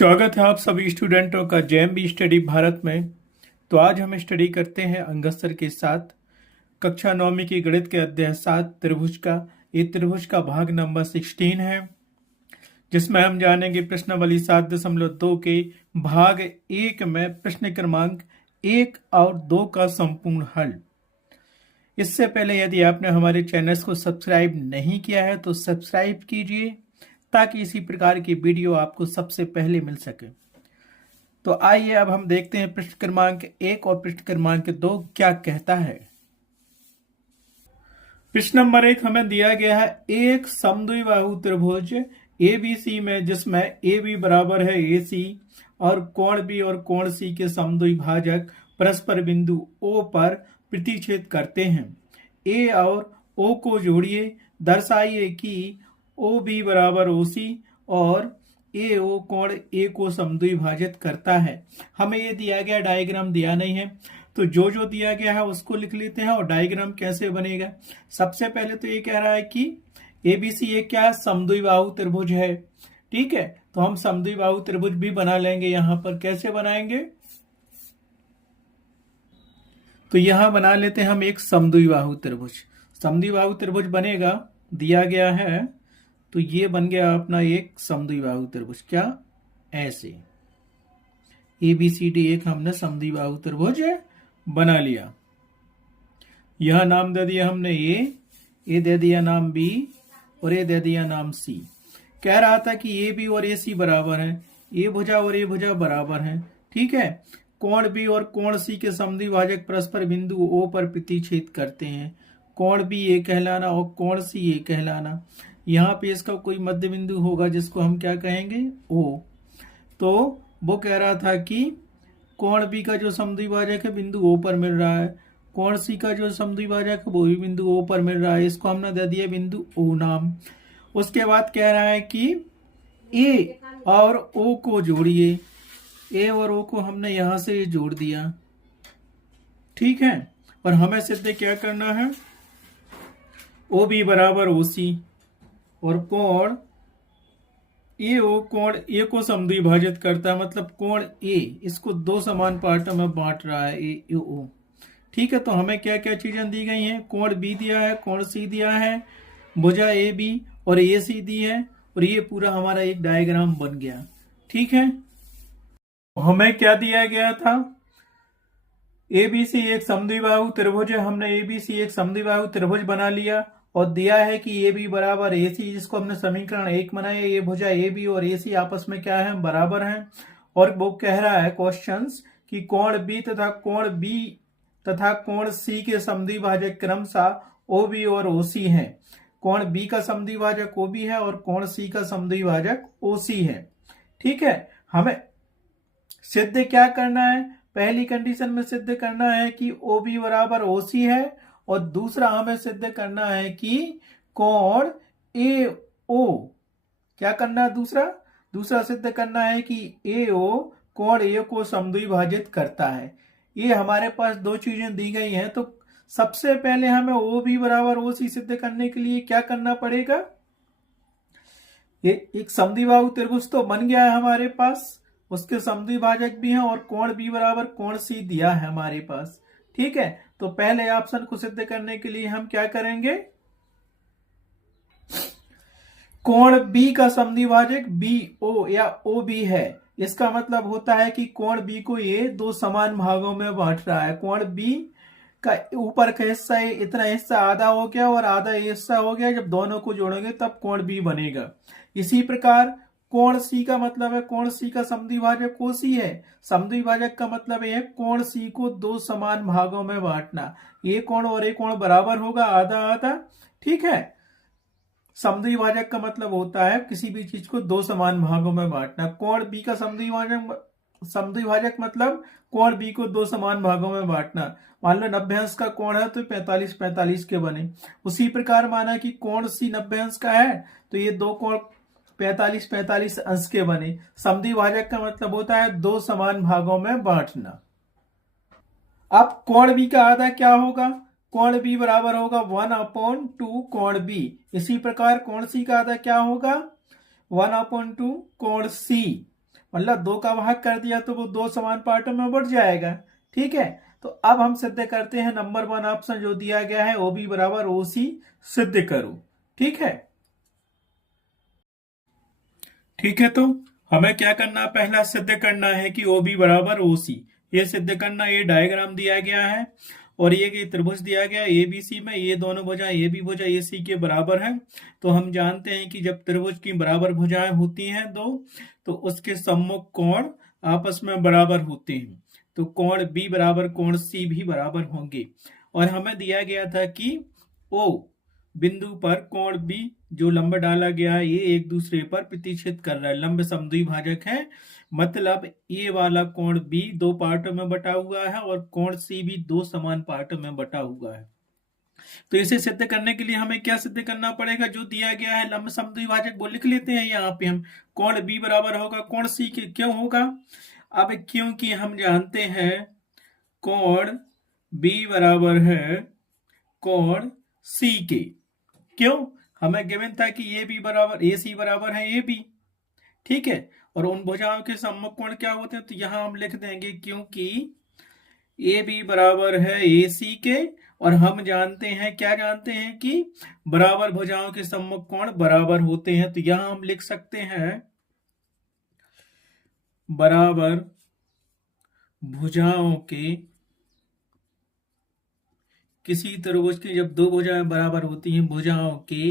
स्वागत है आप सभी स्टूडेंटों का जेएमबी स्टडी भारत में। तो आज हम स्टडी करते हैं अंगस्तर के साथ कक्षा 9वीं की गणित के अध्याय 7 त्रिभुज का। ये त्रिभुज का भाग नंबर 16 है, जिसमें हम जानेंगे प्रश्नावली 7.2 के भाग 1 में प्रश्न क्रमांक 1 और 2 का संपूर्ण हल। इससे पहले यदि आपने हमारे चैनल्स को सब्सक्राइब नहीं किया है तो सब्सक्राइब कीजिए, ताकि इसी प्रकार की वीडियो आपको सबसे पहले मिल सके। तो आइए अब हम देखते हैं प्रश्न क्रमांक 1 और प्रश्न क्रमांक 2 क्या कहता है। प्रश्न नंबर 1 हमें दिया गया है एक समद्विबाहु त्रिभुज ABC में, जिसमें AB बराबर है AC और कोण B और कोण C के समद्विभाजक परस्पर बिंदु O पर प्रतिच्छेद करते हैं। A और O को जोड़िए, दर्शाइए कि OB बराबर OC और AO कोण A को समद्विभाजित करता है। हमें ये दिया गया, डायग्राम दिया नहीं है, तो जो जो दिया गया है उसको लिख लेते हैं। और डायग्राम कैसे बनेगा, सबसे पहले तो ये कह रहा है कि ABC ये क्या समद्विबाहु त्रिभुज है। ठीक है, तो हम समद्विबाहु त्रिभुज भी बना लेंगे। यहां पर कैसे बनाएंगे, तो यहां बना लेते हैं हम एक समद्विबाहु त्रिभुज। समद्विबाहु त्रिभुज बनेगा, दिया गया है, तो ये बन गया अपना एक समद्विबाहु त्रिभुज। क्या, ऐसे ABCD एक हमने समद्विबाहु त्रिभुज बना लिया। यह नाम दे दिया हमने ए दे दिया नाम B और ए दे दिया नाम C। कह रहा था कि AB और AC बराबर है, ए भुजा और ए भुजा बराबर है। ठीक है, कोण B और कोण C के समद्विभाजक परस्पर बिंदु O पर प्रतिच्छेद करते हैं। कोण B ये कहलाना और कोण C ये कहलाना। यहाँ पे इसका कोई मध्य बिंदु होगा जिसको हम क्या कहेंगे, O। तो वो कह रहा था कि कोण B का जो समद्विभाजक है बिंदु O पर मिल रहा है, कोण C का जो समद्विभाजक है वो भी बिंदु O पर मिल रहा है। इसको हमने दे दिया बिंदु O नाम। उसके बाद कह रहा है कि A और O को जोड़िए। A और O को हमने यहां से जोड़ दिया। ठीक है, और हमें सिद्ध क्या करना है, OB बराबर OC और कोण AO कोण A को समद्विभाजित करता है, मतलब कोण A इसको दो समान पार्टों में बांट रहा है, AO। ठीक है, तो हमें क्या क्या चीजें दी गई हैं, कोण B दिया है, कोण C दिया है, भुजा AB और AC दी है, और ये पूरा हमारा एक डायग्राम बन गया। ठीक है, हमें क्या दिया गया था, ABC एक समद्विबाहु त्रिभुज है। हमने ABC एक समद्विबाहु त्रिभुज बना लिया और दिया है कि AB बराबर AC, जिसको हमने समीकरण 1 बनाया। ये भुजा AB और AC आपस में क्या है, बराबर हैं। और वो कह रहा है क्वेश्चंस कि कोण B तथा कोण C के समद्विभाजक क्रमशः OB और OC हैं। कोण B का समद्विभाजक OB है और कोण C का समद्विभाजक OC है। ठीक है, हमें सिद्ध क्या करना है, पहली कंडीशन में सिद्ध करना है कि OB बराबर OC है, और दूसरा हमें सिद्ध करना है कि कोण AO क्या करना है, दूसरा सिद्ध करना है कि AO कोण A को समद्विभाजित करता है। ये हमारे पास दो चीजें दी गई हैं, तो सबसे पहले हमें OB बराबर OC सिद्ध करने के लिए क्या करना पड़ेगा, ये एक समद्विबाहु त्रिभुज तो बन गया है हमारे पास, उसके समद्विभाजक भी हैं और कोण B बराबर कोण C दिया है हमारे पास। ठीक है, तो पहले ऑप्शन को सिद्ध करने के लिए हम क्या करेंगे, कोण B का समद्विभाजक BO या OB है। इसका मतलब होता है कि कोण B को ये दो समान भागों में बांट रहा है। कोण B का ऊपर का हिस्सा है, इतना हिस्सा आधा हो गया और आधा हिस्सा हो गया। जब दोनों को जोड़ोगे तब कोण B बनेगा। इसी प्रकार कोण C का मतलब है, कोण C का समद्विभाजक OC है। समद्विभाजक का मतलब है कोण C को दो समान भागों में बांटना। ये कोण और ये कोण बराबर होगा, आधा आधा। ठीक है, समद्विभाजक का मतलब होता है किसी भी चीज को दो समान भागों में बांटना। कोण B का समद्विभाजक मतलब कोण B को दो समान भागों में बांटना। मान लो 90 अंश का कोण है तो 45-45 के बने। उसी प्रकार माना कि कोण C 90 अंश का है तो ये दो कोण 45-45 अंश के बने। समद्विभाजक का मतलब होता है दो समान भागों में बांटना। अब कोण B का आधा क्या होगा, कोण B बराबर होगा 1/2 कोण B। इसी प्रकार कोण C का आधा क्या होगा, 1/2 कोण C। मतलब 2 का भाग कर दिया तो वो 2 समान पार्टों में बढ़ जाएगा। ठीक है, तो अब हम सिद्ध करते हैं नंबर 1 ऑप्शन जो दिया गया है OB बराबर OC सिद्ध करो। ठीक है, ठीक है, तो हमें क्या करना है, पहला सिद्ध करना है कि OB बराबर OC। ये सिद्ध करना, ये डायग्राम दिया गया है और ये त्रिभुज दिया गया ABC में, ये दोनों भुजाएं AB भुजा AC के बराबर है। तो हम जानते हैं कि जब त्रिभुज की बराबर भुजाएं होती हैं दो, तो उसके सम्मुख कोण आपस में बराबर होते हैं। तो कोण B बराबर कोण C भी बराबर होंगे। और हमें दिया गया था कि O बिंदु पर कोण B जो लंब डाला गया है ये एक दूसरे पर प्रतिच्छेद कर रहा है, लंब समद्विभाजक है। मतलब ये वाला कोण B 2 पार्टों में बटा हुआ है और कोण C भी 2 समान पार्टों में बटा हुआ है। तो इसे सिद्ध करने के लिए हमें क्या सिद्ध करना पड़ेगा, जो दिया गया है लंब समद्विभाजक वो लिख लेते हैं यहाँ पे हम। कोण B बराबर होगा कोण C के, क्यों होगा, अब क्योंकि हम जानते हैं कोण B बराबर है कोण C के। क्यों, हमें गिवन था कि ये बी बराबर AC बराबर है AB। ठीक है, और उन भुजाओं के सम्मुख कोण क्या होते हैं, तो यहां हम लिख देंगे क्योंकि AB बराबर है AC के, और हम जानते हैं, क्या जानते हैं कि बराबर भुजाओं के सम्मुख कोण बराबर होते हैं। तो यहां हम लिख सकते हैं बराबर भुजाओं के, किसी त्रिभुज की जब 2 भुजाएं बराबर होती हैं, भुजाओं के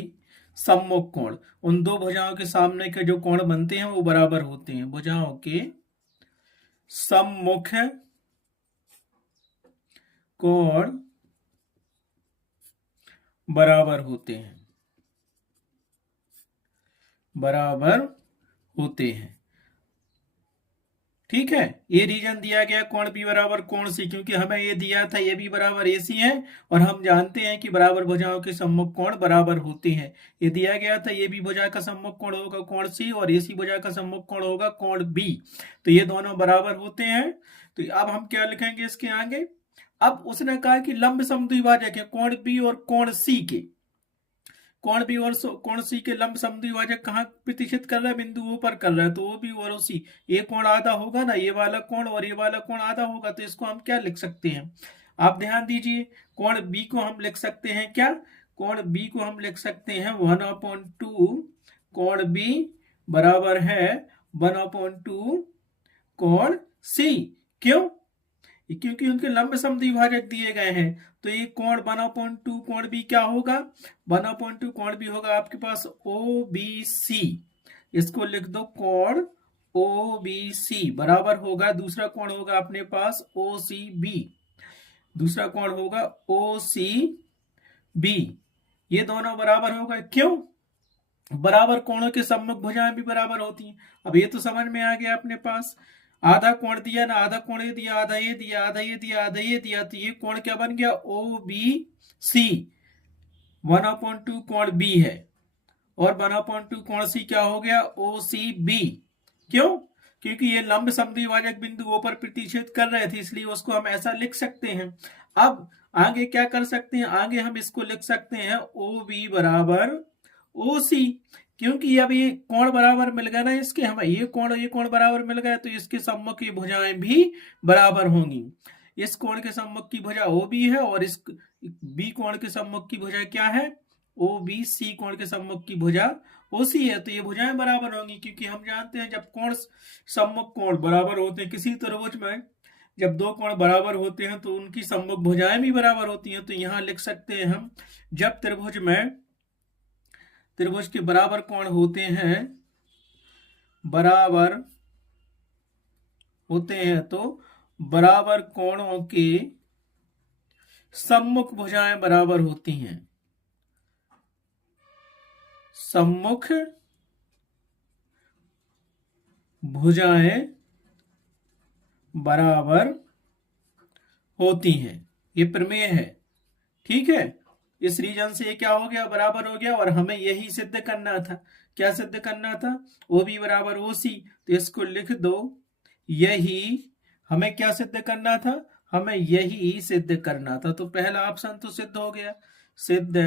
सम्मुख कोण, उन 2 भुजाओं के सामने के जो कोण बनते हैं वो बराबर होते हैं। भुजाओं के सम्मुख कोण बराबर होते हैं, बराबर होते हैं। ठीक है, ये रीजन दिया गया कोण B बराबर कोण C, क्योंकि हमें ये दिया था ये B बराबर AC है और हम जानते हैं कि बराबर भुजाओं के सम्मुख कोण बराबर होते हैं। ये दिया गया था ये B भुजा का सम्मुख कोण होगा कोण C और AC भुजा का सम्मुख कोण होगा कोण B। तो ये दोनों बराबर होते हैं। तो अब हम क्या लिखेंगे इसके आगे, अब उसने कहा कि लंब समद्विभाजक है कोण B और कोण C के, कोण B और कोण C के लंब समद्विभाजक कहाँ प्रतिष्ठित कर रहा है, बिंदु O पर कर रहा है। तो OB और OC ये कोण आधा होगा ना, ये वाला कोण और ये वाला कोण आधा होगा। तो इसको हम क्या लिख सकते हैं, आप ध्यान दीजिए, कोण B को हम लिख सकते हैं क्या, कोण B को हम लिख सकते हैं 1/2 कोण B बराबर है 1/2 कोण C। क्यों, क्योंकि उनके लंब समद्विभाजक दिए गए हैं। तो ये कोण 1/2 कोण B क्या होगा, 1/2 कोण B होगा आपके पास OBC। इसको लिख दो, कोण OBC बराबर होगा, दूसरा कोण होगा अपने पास OCB, दूसरा कोण होगा OCB। ये दोनों बराबर होगा, क्यों, बराबर कोणों के सम्मुख भुजाएं भी बराबर होती हैं। अब ये तो समझ में आ गया अपने पास, आधा कोण दिया ना, आधा कोण ये दिया, आधा ये दिया, आधा ये दिया, आधा ये दिया, तो ये कोण क्या बन गया OBC, 1/2 कोण B है और 1/2 कोण C क्या हो गया OCB। क्यों, क्योंकि ये लंब समद्विभाजक बिंदु O पर प्रतिच्छेद कर रहे थे, इसलिए उसको हम ऐसा लिख सकते हैं। अब आगे क्या कर सकते हैं, आगे हम इसको लिख सकते हैं OB बराबर OC, क्योंकि अब ये कोण बराबर मिल गया ना इसके, हमें ये कोण बराबर मिल गया, तो इसके सम्मुख की भुजाएं भी बराबर होंगी। इस कोण के सम्मुख की भुजा OB है और इस B कोण के सम्मुख की भुजा क्या है OBC, कोण के सम्मुख की भुजा OC है। तो ये भुजाएं बराबर होंगी, क्योंकि हम जानते हैं जब कोण सम्मुख कोण बराबर होते हैं किसी त्रिभुज में, जब 2 कोण बराबर होते हैं तो उनकी सम्मुख भुजाएं भी बराबर होती हैं। तो यहां लिख सकते हैं हम, जब त्रिभुज के बराबर कोण होते हैं, बराबर होते हैं, तो बराबर कोणों के सम्मुख भुजाएं बराबर होती हैं, सम्मुख भुजाएं बराबर होती हैं, ये प्रमेय है। ठीक है, इस रीजन से ये क्या हो गया, बराबर हो गया। और हमें यही सिद्ध करना था, क्या सिद्ध करना था, OB बराबर OC। तो इसको लिख दो, यही हमें क्या सिद्ध करना था, हमें यही सिद्ध करना था। तो पहला ऑप्शन तो सिद्ध हो गया, सिद्ध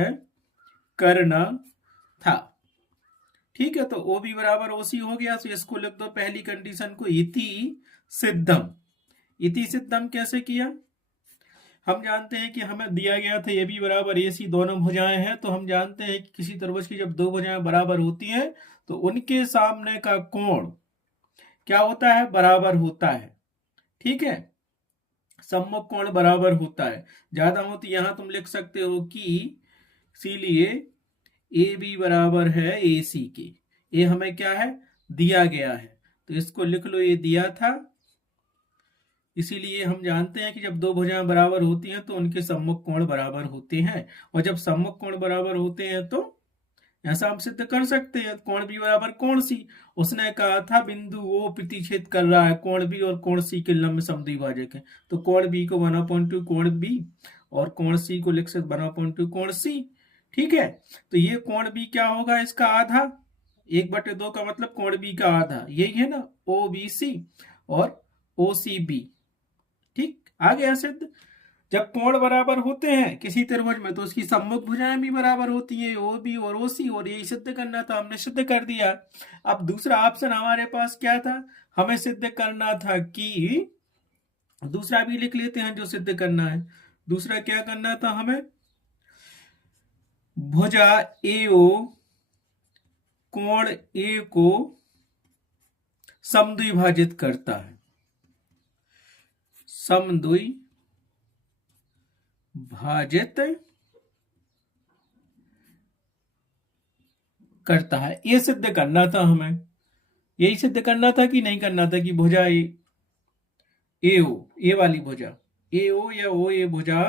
करना था। ठीक है, तो ओ बी बराबर ओ सी हो गया। तो इसको लिख दो पहली कंडीशन को, इति सिद्धम। इति सिद्धम कैसे किया? हम जानते हैं कि हमें दिया गया था ए बी बराबर ए सी दोनों भुजाएं हैं, तो हम जानते हैं कि किसी त्रिभुज की जब दो भुजाएं बराबर होती हैं तो उनके सामने का कोण क्या होता है? बराबर होता है। ठीक है, सम्मुख कोण बराबर होता है। ज्यादा हो तो यहां तुम लिख सकते हो कि इसीलिए ए बी बराबर है ए सी के। ये हमें क्या है? दिया गया है, तो इसको लिख लो, ये दिया था। इसीलिए हम जानते हैं कि जब दो भुजाएं बराबर होती हैं तो उनके सम्मुख कोण बराबर होते हैं, और जब सम्मुख कोण बराबर होते हैं तो ऐसा हम सिद्ध कर सकते हैं, कोण बी बराबर कोण सी। उसने कहा था बिंदु ओ प्रतिच्छेद कर रहा है, कोण बी और कोण सी के लंब समद्विभाजक है, तो कोण बी को 1/2 कोण बी और कोण सी को लिख सकते 1/2 कोण सी। ठीक है, तो ये कोण बी क्या होगा? इसका आधा, 1/2 का मतलब कोण बी का आधा, यही है ना, ओ बी सी और ओ सी बी। ठीक, आ गया सिद्ध। जब कोण बराबर होते हैं किसी त्रिभुज में तो उसकी सम्मुख भुजाएं भी बराबर होती हैं, ओ बी और ओ सी, और यही सिद्ध करना था, हमने सिद्ध कर दिया। अब दूसरा ऑप्शन हमारे पास क्या था? हमें सिद्ध करना था कि, दूसरा भी लिख लेते हैं जो सिद्ध करना है। दूसरा क्या करना था हमें? भुजा ए ओ कोण ए को समद्विभाजित करता है, समद्विभाजित करता है। ये सिद्ध करना था हमें। यही सिद्ध करना था कि नहीं करना था कि भुजा ए ओ, ए वाली भुजा ए ओ या ओ ए भुजा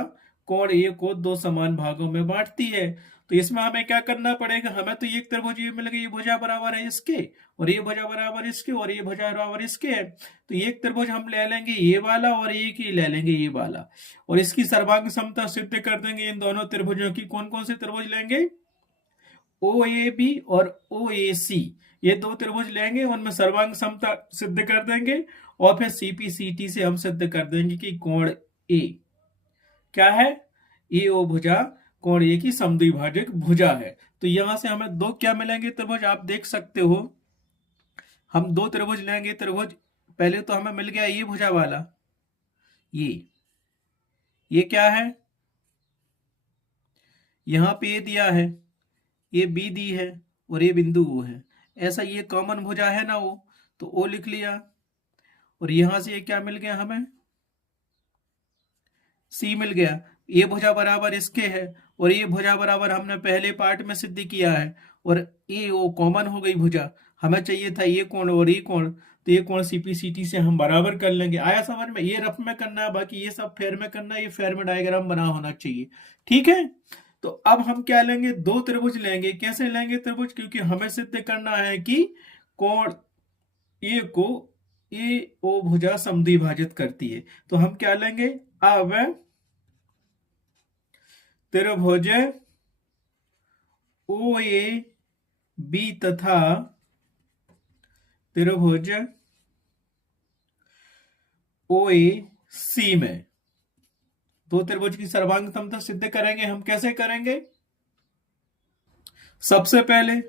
कोण ए को दो समान भागों में बांटती है। तो इसमें हमें क्या करना पड़ेगा? हमें तो एक त्रिभुज ये मिल गई, ये भुजा बराबर है इसके, और ये भुजा बराबर इसके, और ये भुजा बराबर इसके है। तो एक त्रिभुज हम ले लेंगे ये वाला, और एक ही ले लेंगे ये वाला, और इसकी सर्वांग समता सिद्ध कर देंगे इन दोनों त्रिभुजों की। कौन कौन से त्रिभुज लेंगे? ओ ए बी और ओ ए सी, ये दो त्रिभुज लेंगे, उनमें सर्वांग समता सिद्ध कर देंगे, और फिर सीपीसीटी से हम सिद्ध कर देंगे कि कोण ए क्या है? ए ओ भुजा कोण ए की समद्विभाजक भुजा है। तो यहां से हमें दो क्या मिलेंगे त्रिभुज, आप देख सकते हो। हम दो त्रिभुज लेंगे। त्रिभुज पहले तो हमें मिल गया ये भुजा वाला, ये क्या है? यहां पे ए दिया है, ये बी दी है, और ये बिंदु ओ है। ऐसा ये कॉमन भुजा है ना ओ, तो ओ लिख लिया। और यहां से ये क्या मिल गया हमें? सी मिल गया। ये भुजा बराबर इसके है, और ये भुजा बराबर हमने पहले पार्ट में सिद्ध किया है, और ए ओ कॉमन हो गई भुजा। हमें चाहिए था ये कोण और ये कोण, तो ये कोण सीपीसीटी से हम बराबर कर लेंगे। आया समझ में? ये रफ में करना है, बाकी ये सब फेर में करना है, ये फेर में डायग्राम बना होना चाहिए। ठीक है, तो अब हम क्या लेंगे? दो त्रिभुज लेंगे। कैसे लेंगे त्रिभुज? क्योंकि हमें सिद्ध करना है कि कोण ए को ए ओ भुजा समद्विभाजित करती है। तो हम क्या लेंगे? अब त्रिभुज ओ ए बी तथा त्रिभुज ओ ए सी में दो त्रिभुज की सर्वांग समता सिद्ध करेंगे। हम कैसे करेंगे? सबसे पहले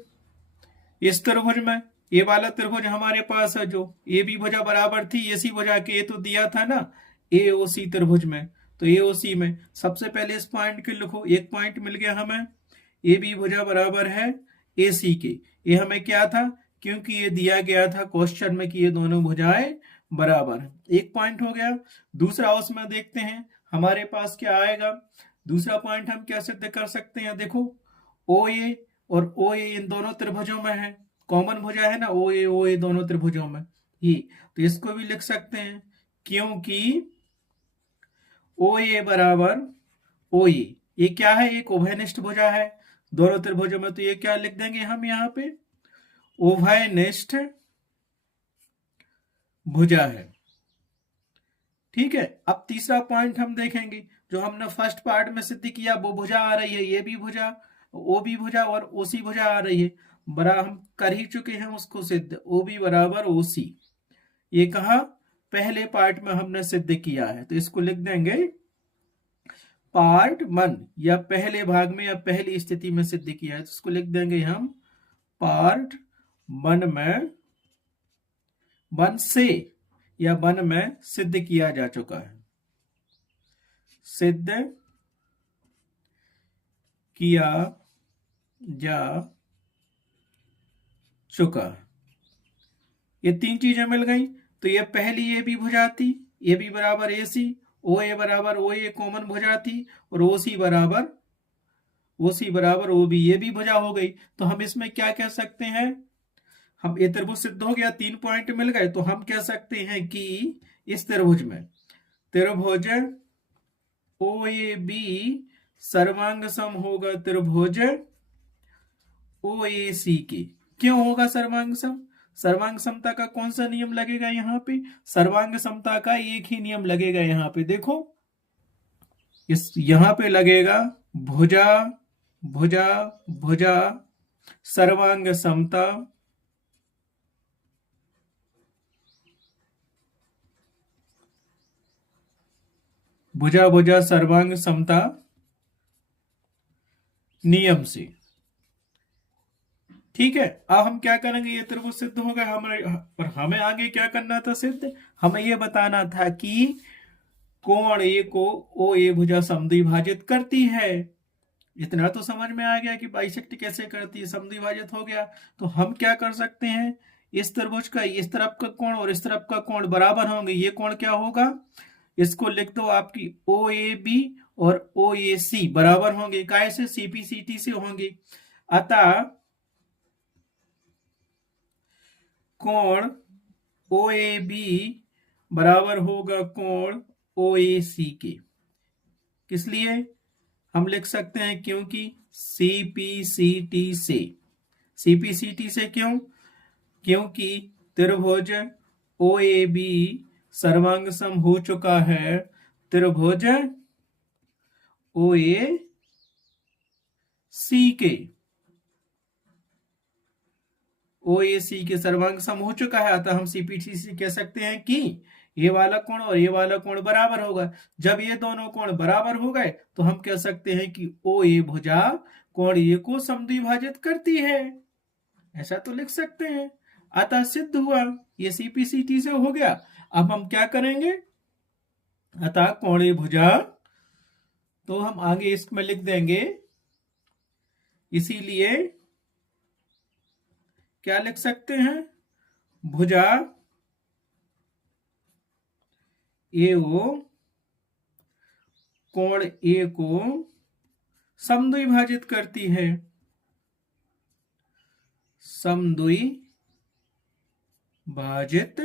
इस त्रिभुज में, ये वाला त्रिभुज हमारे पास है जो ए बी भुजा बराबर थी, ए सी भुजा के, तो दिया था ना ए ओ सी त्रिभुज में, तो ए ओ सी में सबसे पहले इस पॉइंट के लिखो। एक पॉइंट मिल गया हमें, ए बी भुजा बराबर है ए सी के। ये हमें क्या था? क्योंकि ये दिया गया था क्वेश्चन में कि ये दोनों भुजाएं बराबर है। एक पॉइंट हो गया। दूसरा उसमें देखते हैं हमारे पास क्या आएगा। दूसरा पॉइंट हम क्या सिद्ध कर सकते हैं? देखो, ओ ए और ओ ए इन दोनों त्रिभुजों में है, कॉमन भुजा है ना ओ ए दोनों त्रिभुजों में ये, तो इसको भी लिख सकते हैं, क्योंकि ओ ए बराबर ओ ए, ये क्या है? एक उभयनिष्ठ भुजा है दोनों त्रिभुजों में, तो ये क्या लिख देंगे हम यहाँ पे? उभयनिष्ठ भुजा है। ठीक है, अब तीसरा पॉइंट हम देखेंगे, जो हमने फर्स्ट पार्ट में सिद्ध किया, वो भुजा आ रही है, ये भी भुजा, ओ भी भुजा और ओ सी भुजा आ रही है, बरा हम कर ही चुके हैं उसको सिद्ध, ओ बी बराबर ओ सी। ये कहा? पहले पार्ट में हमने सिद्ध किया है, तो इसको लिख देंगे पार्ट 1, या पहले भाग में या पहली स्थिति में सिद्ध किया है, तो इसको लिख देंगे हम पार्ट वन से या वन में सिद्ध किया जा चुका है, सिद्ध किया जा चुका। ये तीन चीजें मिल गई, तो ये पहली ए बी भुजा थी, ए बी बराबर ए सी, ओ ए बराबर ओ ए कॉमन भुजा थी, और ओ सी बराबर ओ बी, ये भी भुजा हो गई। तो हम इसमें क्या कह सकते हैं, हम ये त्रिभुज सिद्ध हो गया, 3 पॉइंट मिल गए, तो हम कह सकते हैं कि इस त्रिभुज में त्रिभुज ओ ए बी सर्वांग सम होगा त्रिभुज ओ ए सी के। क्यों होगा सर्वांग सम? सर्वांग समता का कौन सा नियम लगेगा यहाँ पे? सर्वांग समता का एक ही नियम लगेगा यहाँ पे, देखो इस यहाँ पे लगेगा भुजा भुजा भुजा सर्वांग समता भुजा भुजा सर्वांग समता नियम से। ठीक है, अब हम क्या करेंगे, ये त्रिभुज सिद्ध हो गया पर हमें आगे क्या करना था सिद्ध, हमें ये बताना था कि कोण ए को ओ ए भुजा समद्विभाजित करती है। इतना तो समझ में आ गया कि बाइसेक्ट कैसे करती है, समद्विभाजित हो गया। तो हम क्या कर सकते हैं, इस त्रिभुज का इस तरफ का कोण और इस तरफ का कोण बराबर होंगे, ये कोण क्या होगा, इसको लिख दो आपकी ओ ए बी और ओ ए सी बराबर होंगे, कैसे, सीपी सीटी से होंगे। अतः कोण ओ ए बी बराबर होगा कोण ओ ए सी के। किस लिए हम लिख सकते हैं, क्योंकि सीपीसीटी से, सीपीसीटी से क्यों, क्योंकि त्रिभुज ओ ए बी सर्वांग सम हो चुका है त्रिभुज ओ ए सी के, ओ ए सी के सर्वांग सम हो चुका है। अतः हम सीपीटी से कह सकते हैं कि ये वाला कोण और ये वाला कोण बराबर होगा। जब ये दोनों कोण बराबर हो गए तो हम कह सकते हैं कि ओ ए भुजा कोण ए को समद्विभाजित करती है, ऐसा तो लिख सकते हैं। अतः सिद्ध हुआ, ये सीपीसीटी से हो गया। अब हम क्या करेंगे, अतः कोण ए भुजा, तो हम आगे इसमें लिख देंगे, इसीलिए क्या लिख सकते हैं, भुजा ए ओ कोण ए को समद्विभाजित करती है, समद्विभाजित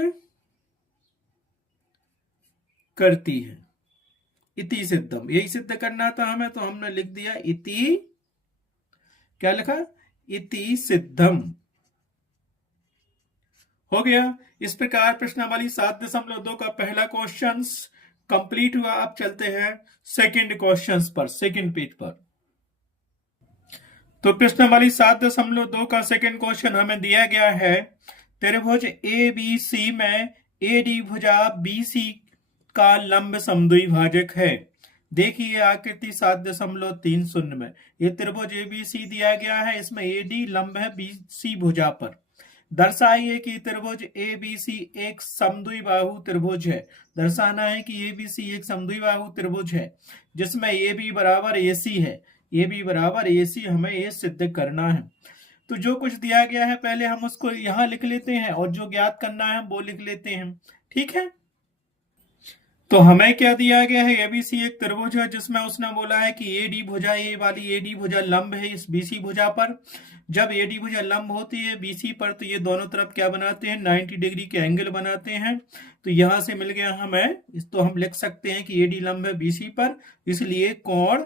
करती है। इति सिद्धम, यही सिद्ध करना था हमें, तो हमने लिख दिया इति, क्या लिखा, इति सिद्धम, हो गया। इस प्रकार प्रश्नावली 7.2 का पहला क्वेश्चन कंप्लीट हुआ। अब चलते हैं सेकंड क्वेश्चन पर, सेकंड पेज पर। तो प्रश्नावली 7.2 का सेकंड क्वेश्चन हमें दिया गया है, त्रिभुज ए बी सी में ए डी भुजा बी सी का लंब समद्विभाजक है। देखिए आकृति 7.30 में ये त्रिभुज ए बी सी दिया गया है, इसमें ए डी लंब है बी सी भुजा पर। दर्शाइए कि त्रिभुज ए बी सी एक समद्विबाहु त्रिभुज है। दर्शाना है कि ए बी सी एक समद्विबाहु त्रिभुज है जिसमें ए बी बराबर ए सी है, ए बी बराबर ए सी हमें ये सिद्ध करना है। तो जो कुछ दिया गया है पहले हम उसको यहां लिख लेते हैं और जो ज्ञात करना है वो लिख लेते हैं, ठीक है। तो हमें क्या दिया गया है, एबीसी एक त्रिभुज है जिसमें उसने बोला है कि एडी भुजा, ये वाली एडी भुजा लंब है इस बीसी भुजा पर। जब एडी भुजा लंब होती है बीसी पर तो ये दोनों तरफ क्या बनाते हैं, 90 डिग्री के एंगल बनाते हैं। तो यहां से मिल गया हमें, इस तो हम लिख सकते हैं कि एडी लंब है बीसी पर, इसलिए कोण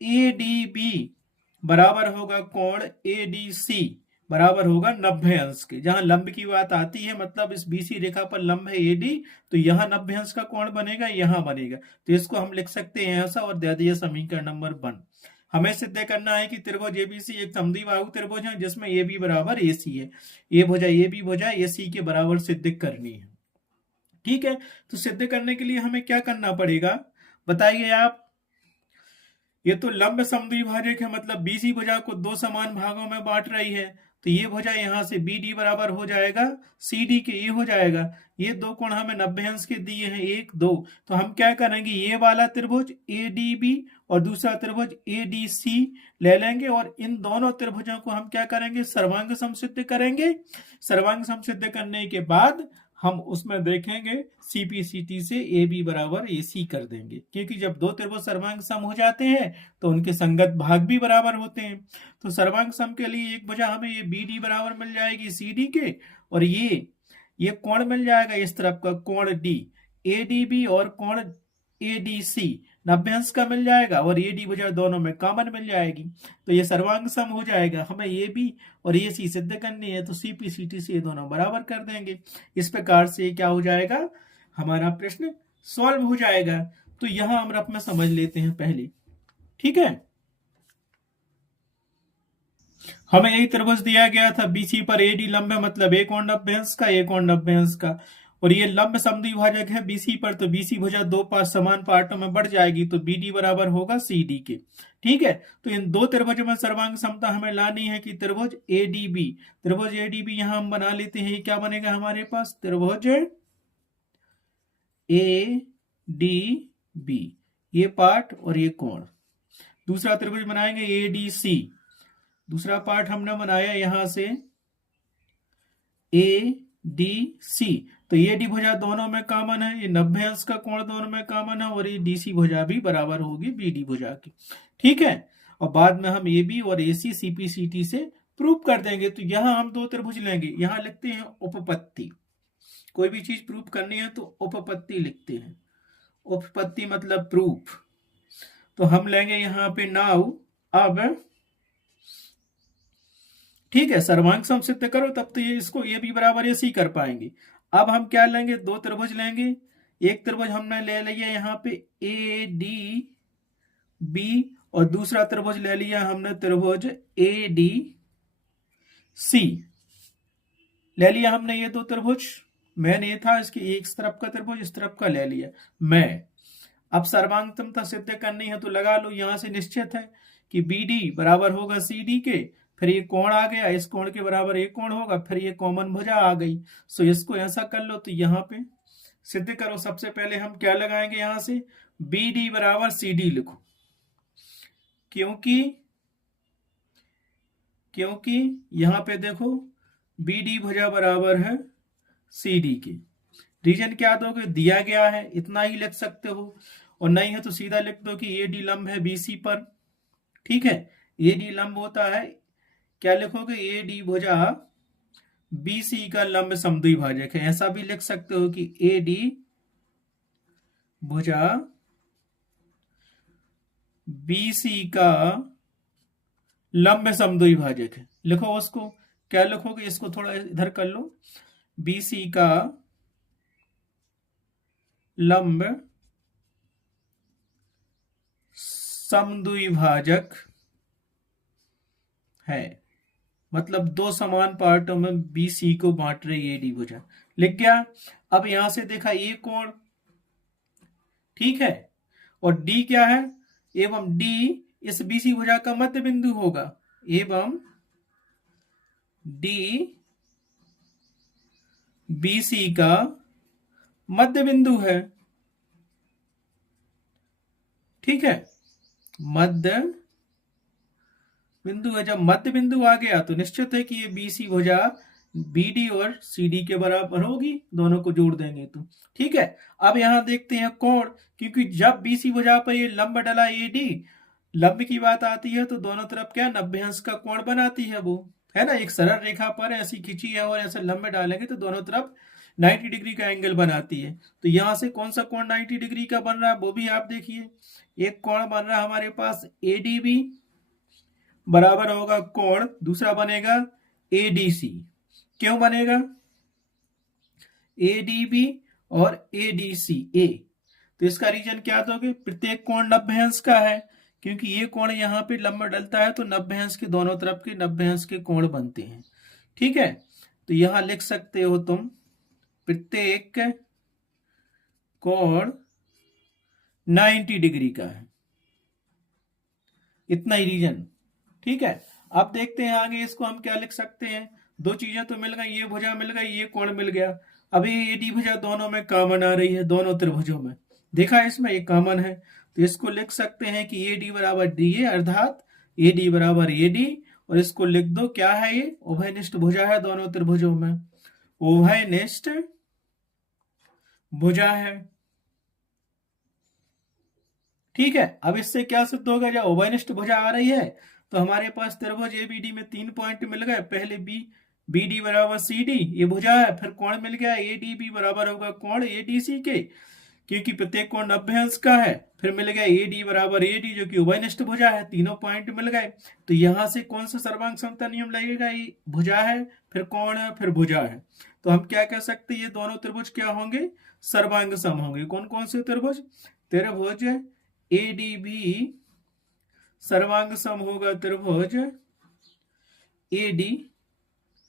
एडीबी बराबर होगा कोण एडीसी बराबर होगा 90 अंश के। जहां लंब की बात आती है मतलब इस बीसी रेखा पर लंब है एडी, तो यहां 90 अंश का कोण बनेगा, यहां बनेगा। तो इसको हम लिख सकते हैं ऐसा और दे दिया समीकरण नंबर 1। हमें सिद्ध करना है कि त्रिभुज एबीसी एक समद्विबाहु त्रिभुज है जिसमें ए बी बराबर ए सी है। ए भुजा ए बी भुजा ए सी के बराबर सिद्ध करनी है, ठीक है। तो सिद्ध करने के लिए हमें क्या करना पड़ेगा बताइए आप। ये तो लंब समद्विभाजक है मतलब बीसी भुजा को दो समान भागों में बांट रही है, तो ये भुजा यहाँ से बी डी बराबर हो जाएगा सी डी के, ये हो जाएगा। ये दो कोण हमें 90 अंश के दिए हैं, 1 2। तो हम क्या करेंगे, ये वाला त्रिभुज ए डी बी और दूसरा त्रिभुज ए डी सी ले लेंगे और इन दोनों त्रिभुजों को हम क्या करेंगे, सर्वांग समसिद्ध करेंगे। सर्वांग समसिद्ध करने के बाद हम उसमें देखेंगे सीपीसीटी से ए बी बराबर ए सी कर देंगे, क्योंकि जब दो त्रिभुज सर्वांग सम हो जाते हैं तो उनके संगत भाग भी बराबर होते हैं। तो सर्वांग सम के लिए एक भुजा हमें ये बी डी बराबर मिल जाएगी सी डी के, और ये कोण मिल जाएगा इस तरफ का कोण डी, ए डी बी और कोण ए डी सी 90 अंश का मिल जाएगा, और ए डी भुजा दोनों में कॉमन मिल जाएगी। तो ये सर्वांग सम हो जाएगा। हमें ए बी और ए सी सिद्ध करनी है, तो सीपीसीटी से ये दोनों बराबर कर देंगे। इस प्रकार से क्या हो जाएगा, हमारा प्रश्न सॉल्व हो जाएगा। तो यहां हम रफ में समझ लेते हैं पहले, ठीक है। हमें यही त्रिभुज दिया गया था, बीसी पर एडी लंब है, मतलब एक कोण 90 अंश का, एक कोण 90 अंश का, और ये लंब समद्विभाजक है बीसी पर, तो बीसी भुजा दो समान पार्टों में बढ़ जाएगी, तो बीडी बराबर होगा सीडी के, ठीक है। तो इन दो त्रिभुजों में सर्वांग समता हमें लानी है कि त्रिभुज एडीबी, त्रिभुज एडीबी यहां हम बना लेते हैं। क्या बनेगा हमारे पास, त्रिभुज ए डी बी, ये पार्ट और ये कोण। दूसरा त्रिभुज बनाएंगे ए डी सी, दूसरा पार्ट हमने बनाया यहां से ए डी सी, तो ये डी भुजा दोनों में कॉमन है, ये 90 अंश का कोण दोनों में कॉमन है, और ये डी सी भुजा भी बराबर होगी बी डी भुजा की, ठीक है। और बाद में हम ए बी और ए सी सीपीसीटी से प्रूव कर देंगे। तो यहां हम दो त्रिभुज लेंगे, यहां लिखते हैं उपपत्ति। कोई भी चीज प्रूव करनी है तो उपपत्ति लिखते हैं, उपपत्ति मतलब प्रूफ। तो हम लेंगे यहां पे नाउ, अब ठीक है, सर्वांग सम सिद्ध करो तब तो ये इसको ए बी बराबर ए सी कर पाएंगे। अब हम क्या लेंगे, दो त्रिभुज लेंगे। एक त्रिभुज हमने ले लिया यहाँ पे ए डी बी, और दूसरा त्रिभुज ले लिया हमने त्रिभुज ए डी सी, ले लिया हमने ये दो त्रिभुज। मैंने ये था इसकी एक तरफ का त्रिभुज, इस तरफ का ले लिया मैं। अब सर्वांग समता सिद्ध करनी है तो लगा लो, यहां से निश्चित है कि बी डी बराबर होगा सी डी के, फिर ये कोण आ गया, इस कोण के बराबर एक कोण होगा, फिर ये कॉमन भुजा आ गई। सो इसको ऐसा कर लो, तो यहाँ पे सिद्ध करो। सबसे पहले हम क्या लगाएंगे, यहां से बी डी बराबर सी डी लिखो, क्योंकि यहां पे देखो बी डी भुजा बराबर है सी डी के। रीजन क्या दोगे, दिया गया है, इतना ही लिख सकते हो, और नहीं है तो सीधा लिख दो कि ए डी लंब है बीसी पर, ठीक है। ए डी लंब होता है, क्या लिखोगे, ए डी भुजा बीसी का लंब समद्विभाजक है। ऐसा भी लिख सकते हो कि ए डी भुजा बीसी का लंब समद्विभाजक है। लिखो उसको, क्या लिखोगे, इसको थोड़ा इधर कर लो, बीसी का लंब समद्विभाजक है, मतलब दो समान पार्टों में बीसी को बांट रही है डी भुजा, लिख गया। अब यहां से देखा ये कोण, ठीक है, और डी क्या है, एवं डी इस बीसी भुजा का मध्य बिंदु होगा, एवं डी बीसी का मध्य बिंदु है, ठीक है, मध्य बिंदु है। जब मध्य बिंदु आ गया तो निश्चित है कि ये बीसी भुजा बीडी और सीडी के बराबर होगी, दोनों को जोड़ देंगे तो, ठीक है। अब यहां देखते हैं कोण, क्योंकि जब बीसी भुजा पर ये लंब डला एडी, लंब की बात आती है तो दोनों तरफ क्या 90 अंश का कोण बनाती है, वो है ना, एक सरल रेखा पर ऐसी खींची है और ऐसे लंब डालेंगे तो दोनों तरफ 90 डिग्री का एंगल बनाती है। तो यहां से कौन सा कोण 90 डिग्री का बन रहा है वो भी आप देखिए। एक कोण बन रहा है हमारे पास एडीबी बराबर होगा कोण, दूसरा बनेगा एडीसी। क्यों बनेगा, एडीबी और एडीसी ए, तो इसका रीजन क्या दोगे, प्रत्येक कोण 90 अंश का है, क्योंकि ये कोण यहाँ पे लंबा डलता है तो 90 अंश के दोनों तरफ के 90 अंश के कोण बनते हैं, ठीक है। तो यहां लिख सकते हो तुम प्रत्येक कोण 90 डिग्री का है, इतना ही रीजन, ठीक है। अब देखते हैं आगे, इसको हम क्या लिख सकते हैं। दो चीजें तो मिल गई, ये भुजा मिल गई, ये कोण मिल गया। अब ये डी भुजा दोनों में कॉमन आ रही है, दोनों त्रिभुजों में देखा इसमें ये कॉमन है, तो इसको लिख सकते हैं कि ए डी बराबर डी ए, अर्थात ए डी बराबर ए डी। और इसको लिख दो क्या है, ये उभयनिष्ठ भुजा है दोनों त्रिभुजों में, उभयनिष्ठ भुजा है। ठीक है, अब इससे क्या सिद्ध होगा, जब उभयनिष्ठ भुजा आ रही है तो हमारे पास त्रिभुज एबीडी में 3 पॉइंट मिल गए। पहले बी डी बराबर सी डी, ये भुजा है, फिर कोण मिल गया ए डी बी बराबर होगा कोण ए डी सी के, क्योंकि प्रत्येक कोण 90 अंश का है। फिर मिल गया ए डी बराबर ए डी, जो कि उभयनिष्ठ भुजा है, तीनों पॉइंट मिल गए। तो यहां से कौन सा सर्वांग समता नियम लगेगा, ये भुजा है, फिर कोण है, फिर भुजा है, तो हम क्या कह सकते हैं, ये दोनों त्रिभुज क्या होंगे, सर्वांग सम होंगे। कौन कौन से त्रिभुज, त्रिभुज ए डी बी सर्वांग सम होगा त्रिभुज ए डी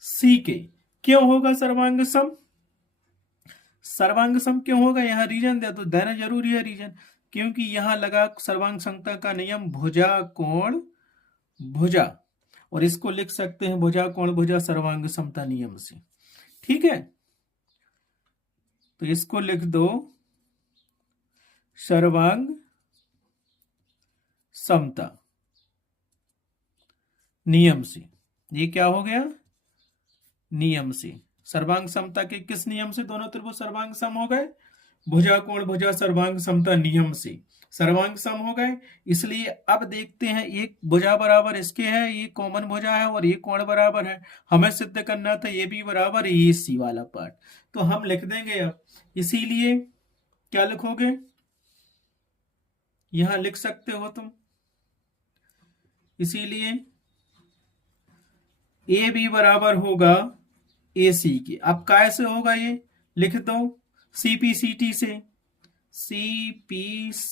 सी के। क्यों होगा सर्वांग सम, सर्वांग सम क्यों होगा, यहां रीजन दे तो देना जरूरी है रीजन, क्योंकि यहां लगा सर्वांग समता का नियम भुजा कोण भुजा, और इसको लिख सकते हैं भुजा कोण भुजा सर्वांग समता नियम से। ठीक है, तो इसको लिख दो सर्वांग समता नियम से। ये क्या हो गया, नियम से, सर्वांग समता के किस नियम से दोनों त्रिभुज सर्वांग सम हो गए, भुजा कोण भुजा सर्वांग समता नियम से सर्वांग सम हो गए। इसलिए अब देखते हैं, एक भुजा बराबर इसके है, ये कॉमन भुजा है, और ये कोण बराबर है, हमें सिद्ध करना था ये भी बराबर ये सी वाला पार्ट, तो हम लिख देंगे अब। इसीलिए क्या लिखोगे, यहां लिख सकते हो तुम, इसीलिए ए बी बराबर होगा ए सी के। अब कैसे होगा, ये लिख दो सीपीसीटी से, सीपीसीटी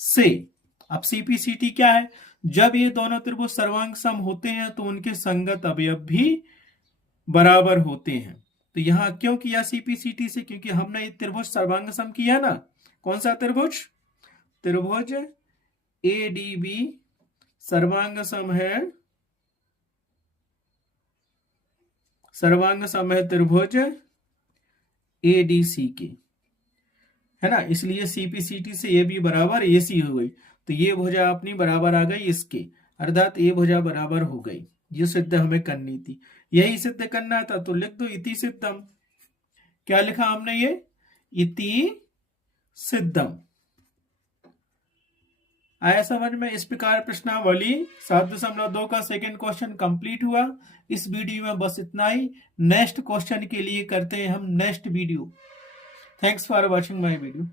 से। अब सीपीसीटी क्या है, जब ये दोनों त्रिभुज सर्वांग सम होते हैं तो उनके संगत अवयव भी बराबर होते हैं। तो यहां क्यों किया सीपीसीटी से, क्योंकि हमने ये त्रिभुज सर्वांग सम किया ना। कौन सा त्रिभुज, त्रिभुज ए डी बी सर्वांग सम है, सर्वांग सम है त्रिभुज ए डी सी के, है ना। इसलिए सीपीसीटी से ए बी बराबर ए सी हो गई, तो ये भुजा अपनी बराबर आ गई इसके, अर्थात ये भुजा बराबर हो गई। ये सिद्ध हमें करनी थी, यही सिद्ध करना था, तो लिख दो इति सिद्धम। क्या लिखा हमने, ये इति सिद्धम। आया समझ में। इस प्रकार प्रश्नावली 7.2 का सेकंड क्वेश्चन कंप्लीट हुआ। इस वीडियो में बस इतना ही, नेक्स्ट क्वेश्चन के लिए करते हैं हम next video. Thanks for watching my video.